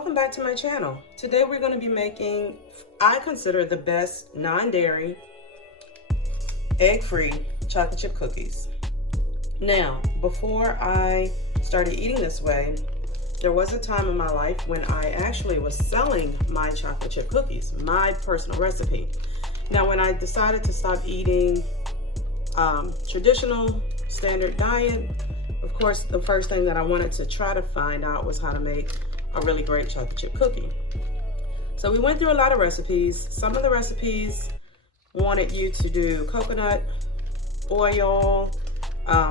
welcome back to my channel. Today we're going to be making, I consider, the best non-dairy, egg-free chocolate chip cookies. Now, before I started eating this way, there was a time in my life when I actually was selling my chocolate chip cookies, my personal recipe. Now, when I decided to stop eating traditional standard diet, of course, the first thing that I wanted to try to find out was how to make a really great chocolate chip cookie. So we went through a lot of recipes. Some of the recipes wanted you to do coconut oil.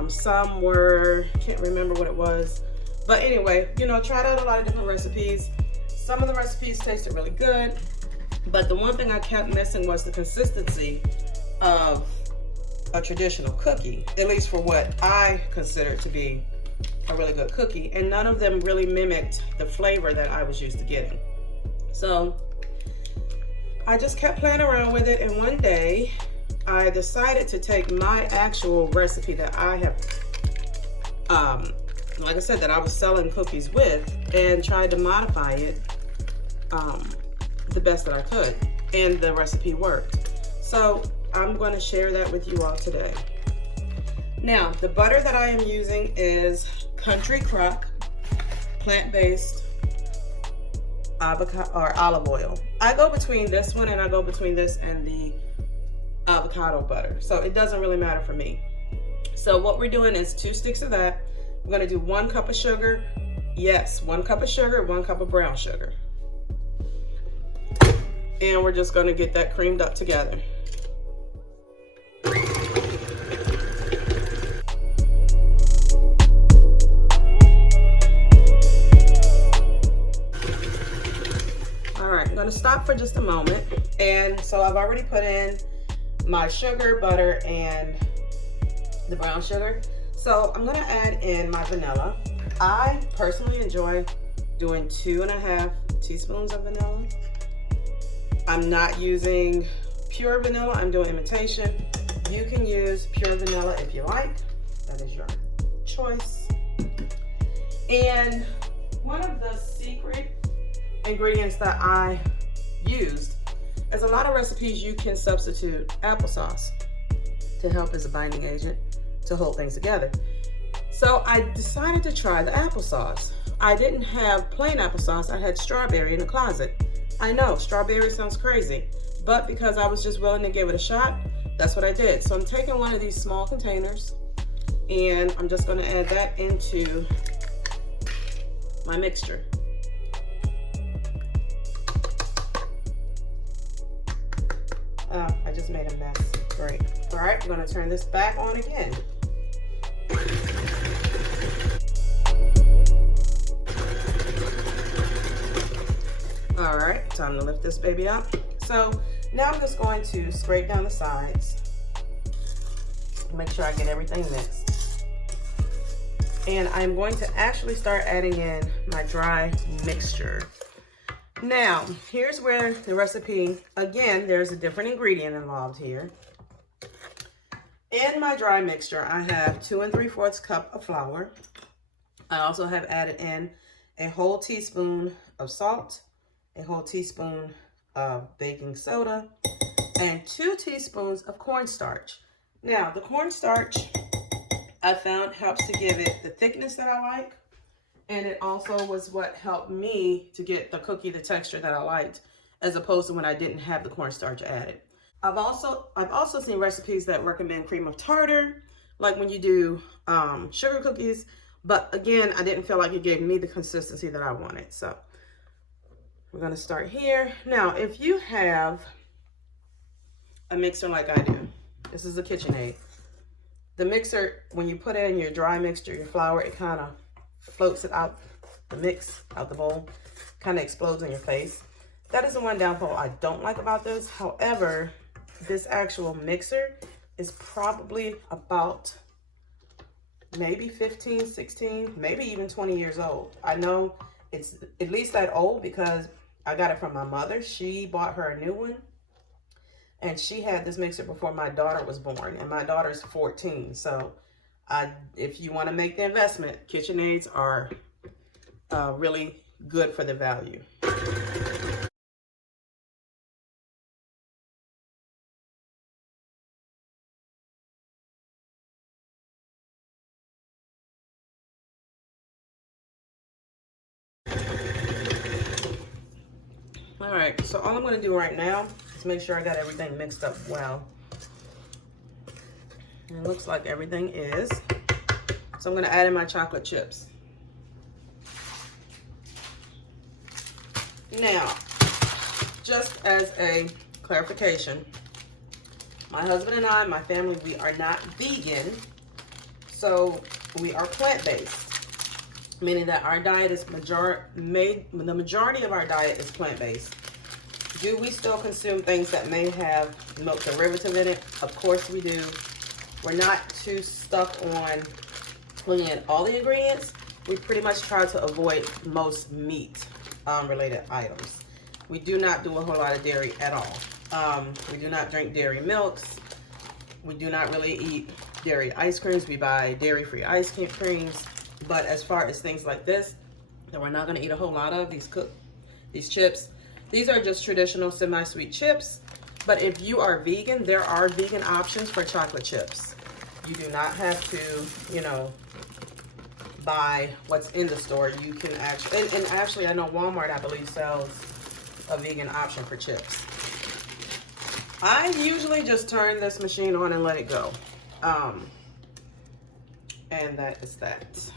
Some were, can't remember what it was. But anyway, tried out a lot of different recipes. Some of the recipes tasted really good, but the one thing I kept missing was the consistency of a traditional cookie, at least for what I consider to be a really good cookie, and none of them really mimicked the flavor that I was used to getting. So I just kept playing around with it, and one day I decided to take my actual recipe that I have, like I said, that I was selling cookies with, and tried to modify it the best that I could, and the recipe worked. So I'm going to share that with you all today. Now, the butter that I am using is Country Crock plant-based avocado or olive oil. I go between this one and I go between this and the avocado butter, so it doesn't really matter for me. So what we're doing is 2 sticks of that. We're going to do 1 cup of sugar. Yes, 1 cup of sugar, 1 cup of brown sugar. And we're just going to get that creamed up together. Alright, I'm going to stop for just a moment. And so I've already put in my sugar, butter, and the brown sugar. So I'm going to add in my vanilla. I personally enjoy doing 2.5 teaspoons of vanilla. I'm not using pure vanilla, I'm doing imitation. You can use pure vanilla if you like. That is your choice. And one of the secret ingredients that I used is a lot of recipes you can substitute applesauce to help as a binding agent to hold things together. So I decided to try the applesauce. I didn't have plain applesauce, I had strawberry in the closet. I know, strawberry sounds crazy, but because I was just willing to give it a shot, that's what I did. So I'm taking one of these small containers and I'm just gonna add that into my mixture. I just made a mess, great. All right, I'm gonna turn this back on again. All right, time to lift this baby up. So now I'm just going to scrape down the sides. Make sure I get everything mixed. And I'm going to actually start adding in my dry mixture. Now, here's where the recipe, again, there's a different ingredient involved here. In my dry mixture, I have 2 3/4 cup of flour. I also have added in a whole teaspoon of salt, a whole teaspoon of baking soda, and 2 teaspoons of cornstarch. Now, the cornstarch I found helps to give it the thickness that I like, and it also was what helped me to get the cookie the texture that I liked, as opposed to when I didn't have the cornstarch added. I've also seen recipes that recommend cream of tartar, like when you do sugar cookies, but again, I didn't feel like it gave me the consistency that I wanted. So we're gonna start here. Now, if you have a mixer like I do, this is a KitchenAid. The mixer, when you put in your dry mixture, your flour, it kind of floats it out, the mix out the bowl, kind of explodes in your face. That is the one downfall I don't like about this. However, this actual mixer is probably about maybe 15, 16, maybe even 20 years old. I know it's at least that old because I got it from my mother. She bought her a new one, and she had this mixer before my daughter was born, and my daughter's 14. So if you want to make the investment, KitchenAids are really good for the value. All right, so all I'm gonna do right now is make sure I got everything mixed up well. And it looks like everything is. So I'm gonna add in my chocolate chips. Now, just as a clarification, my husband and I, my family, we are not vegan, so we are plant-based. Meaning that our diet is the majority of our diet is plant-based. Do we still consume things that may have milk derivative in it? Of course we do. We're not too stuck on putting in all the ingredients. We pretty much try to avoid most meat related items. We do not do a whole lot of dairy at all. We do not drink dairy milks. We do not really eat dairy ice creams. We buy dairy-free ice creams. But as far as things like this, that we're not going to eat a whole lot of, these chips. These are just traditional semi-sweet chips. But if you are vegan, there are vegan options for chocolate chips. You do not have to, you know, buy what's in the store. You can actually, and actually I know Walmart, I believe, sells a vegan option for chips. I usually just turn this machine on and let it go. And that is that.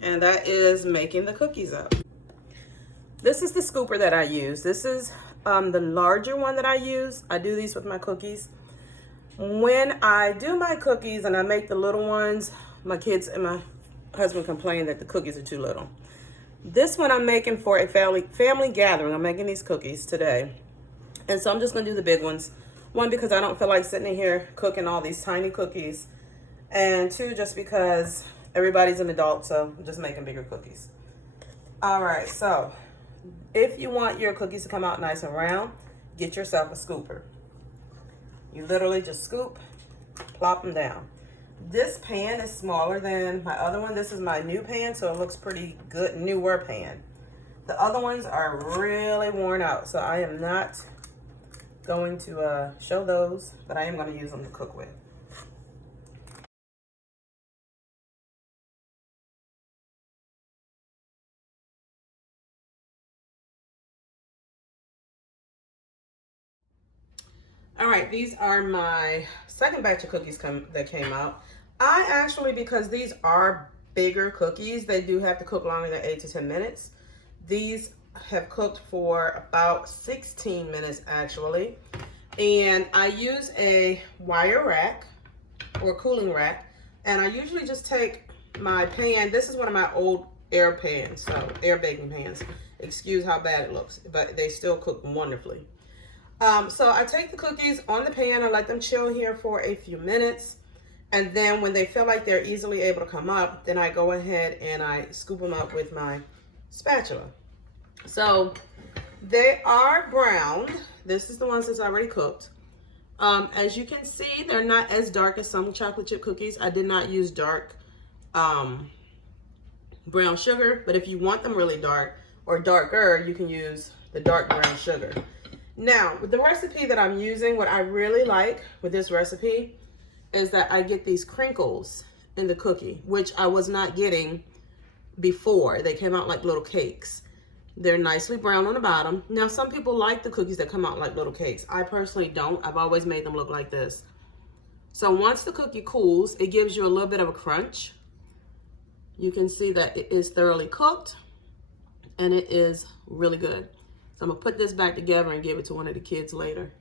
And that is making the cookies up. This is the scooper that I use. This is the larger one that I use. I do these with my cookies. When I do my cookies and I make the little ones, my kids and my husband complain that the cookies are too little. This one I'm making for a family gathering. I'm making these cookies today. And so I'm just gonna do the big ones. One, because I don't feel like sitting in here cooking all these tiny cookies. And two, just because everybody's an adult, so I'm just making bigger cookies. All right, so if you want your cookies to come out nice and round, get yourself a scooper. You literally just scoop, plop them down. This pan is smaller than my other one. This is my new pan, so it looks pretty good, newer pan. The other ones are really worn out, so I am not going to show those, but I am going to use them to cook with. All right, these are my second batch of cookies that came out. I actually, because these are bigger cookies, they do have to cook longer than 8 to 10 minutes. These have cooked for about 16 minutes actually. And I use a wire rack or cooling rack. And I usually just take my pan. This is one of my old air pans, so air baking pans. Excuse how bad it looks, but they still cook wonderfully. So I take the cookies on the pan and let them chill here for a few minutes. And then when they feel like they're easily able to come up, then I go ahead and I scoop them up with my spatula. So they are browned. This is the ones that's already cooked. As you can see, they're not as dark as some chocolate chip cookies. I did not use dark brown sugar, but if you want them really dark or darker, you can use the dark brown sugar. Now, with the recipe that I'm using, what I really like with this recipe is that I get these crinkles in the cookie, which I was not getting before. They came out like little cakes. They're nicely brown on the bottom. Now, some people like the cookies that come out like little cakes. I personally don't. I've always made them look like this. So once the cookie cools, it gives you a little bit of a crunch. You can see that it is thoroughly cooked and it is really good. So I'm gonna put this back together and give it to one of the kids later.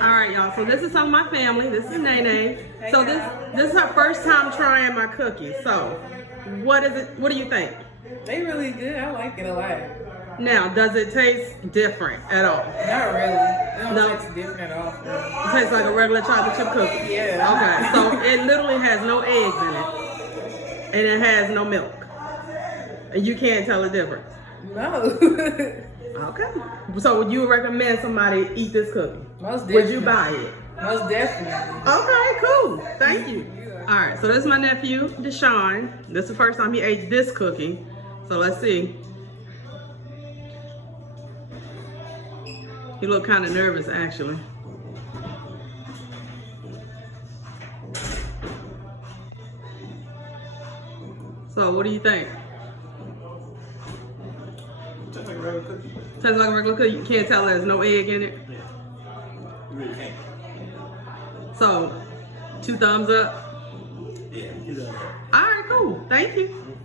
All right, y'all, so this is some of my family. This is Nene. So this is her first time trying my cookies. So what do you think? They really good. I like it a lot. Now, does it taste different at all? Not really. It don't taste different at all. It tastes like a regular chocolate chip cookie? Yeah. Okay, so it literally has no eggs in it. And it has no milk. And you can't tell the difference? No. Okay. So would you recommend somebody eat this cookie? Most definitely. Would you buy it? Most definitely. Okay, cool. Thank you. All right, so this is my nephew, Deshaun. This is the first time he ate this cookie. So let's see. He looked kind of nervous, actually. So what do you think? Tastes like a regular cookie. Tastes like a regular cookie. You can't tell there's no egg in it. Yeah. You really can't. So 2 thumbs up. Yeah, you love that. All right, cool. Thank you.